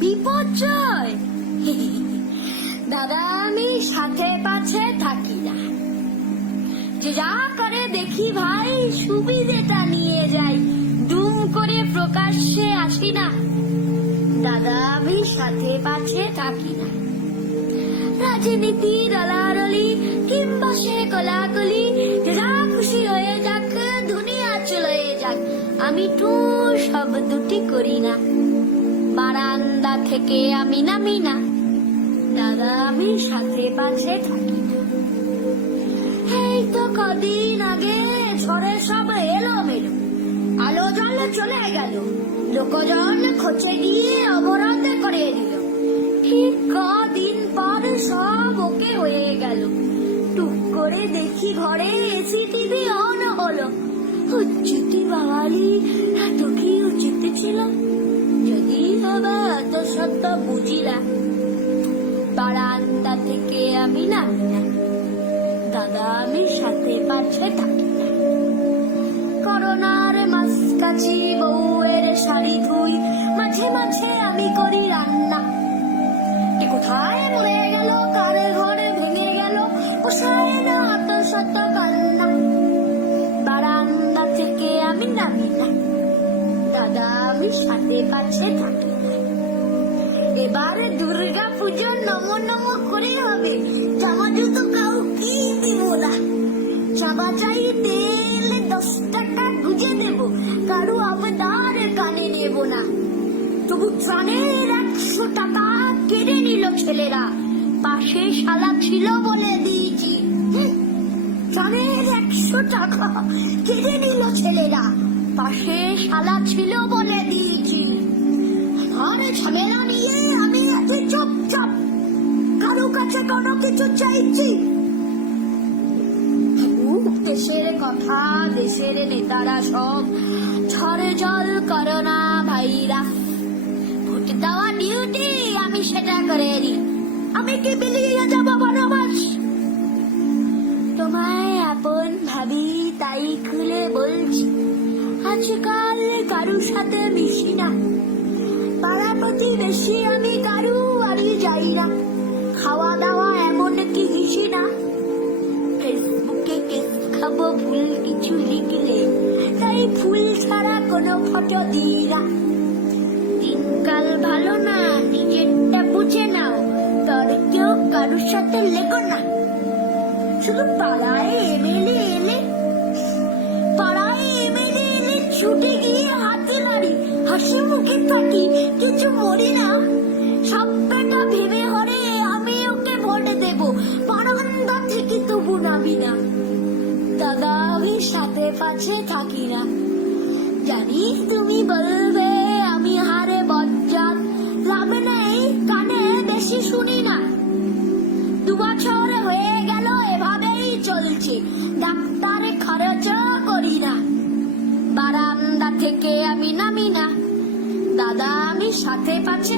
বিপর্যয়। দাদা আমি সাথে পাছে থাকি না, যে যা করে দেখি ভাই সুবিধেটা নিয়ে যাই, দুম করে প্রকাশ্যে আসি না। দাদা আমি সাথে পাছে থাকি না। রাজনীতি দলাদলি কিংবা সে কলাকলি, যা খুশি হয়ে যাক, দুনিয়া চলে যাক, আমি তো সব দুটি করি না। বারান্দা থেকে আমি নামি না, দাদা আমি সাথে পাছে থাকি না। এই তো কদিন আগে ঝড়ে সব এলোমেলো, আলো জল চলে গেল, লোকজন খোঁচে গিয়ে অবরোধ করে দিল। ঠিক কদিন পর সব ওকে হয়ে গেল। টুক করে দেখি ঘরে এসি টিভি অন হলো। উচিত বাঙালি, এত কি উচিত ছিল? যদি বাবা এত সত্য বুঝিলা। বারান্দা থেকে আমি নামি না, দাদা আমি সাথে পাছে থাকি না। করোনার মাসকাছি বউয়ের শাড়ি ধুই, মাঝে মাঝে আমি করি রান্না। কোথায় মরে গেল, কার ঘরে ভেঙে গেল, পোষায় না অত শত কান্না। বারান্দা থেকে আমি নামি না, দাদা আমি সাথে পাছে থাকি না। এবারে দুর্গা পুজো নম নম করে হবে, জামা জুতো কাউকে দিব না। চাবা চাই তেল 10 টাকা গুজে দেব, কারো আবদার কানে নেব না। তবু ত্রাণের 100 টাকা কেড়ে নিল ছেলেরা, পাশে শালা ছিল বলে দিয়েছি। ত্রাণের 100 টাকা কেড়ে নিল ছেলেরা, পাশে শালা ছিল বলে দিয়েছি। আমার ঝামেলা নিয়ে আমি এত চুপচাপ, কারো কাছে কোনো কিছু চাইছি? দেশের কথা, দেশের নেতারা সব ঝড়ে জল করোনা ভাইরাস। ভোট দেওয়া ডিউটি, আমি সেটা করে দিই। আমি কি বিলিয়ে যাব বনবাস? তোমায় আপন ভাবি তাই খুলে বলছি, আজকাল কারুর সাথে মিশি না। পাড়া প্রতিবেশী আমি কারু বাড়ি যাই না। খাওয়া দাওয়া এমন কি ঘিসি না। ফেসবুকে কেস খাবো ভুল কিছু লিখলে, তাই ফুল ছাড়া কোনো ফটো দিই না। দিনকাল ভালো না, নিজেরটা বুঝে নাও, তোর কেউ কারুর সাথে লেগো না। শুধু পাড়ায় এমএলএ এলে, ছুটে গিয়ে হাতে নাড়ি, হাসি মুখে থাকি, কিছু মরি না। সব বেটা ভেবে হরে আমি ওকে ভোট দেব, বারান্দা থেকে তবু নামি না। দাদা আমি সাথে পাছে থাকি না। জানি তুমি বলবে আমি হারে বজ্জাত, লাভ নেই কানে বেশি শুনি না। 2 বছর হয়ে গেল এভাবেই চলছে, ডাক্তারে খরচ করি না। বারান্দা থেকে আমি নামি না, দাদা আমি সাথে পাছে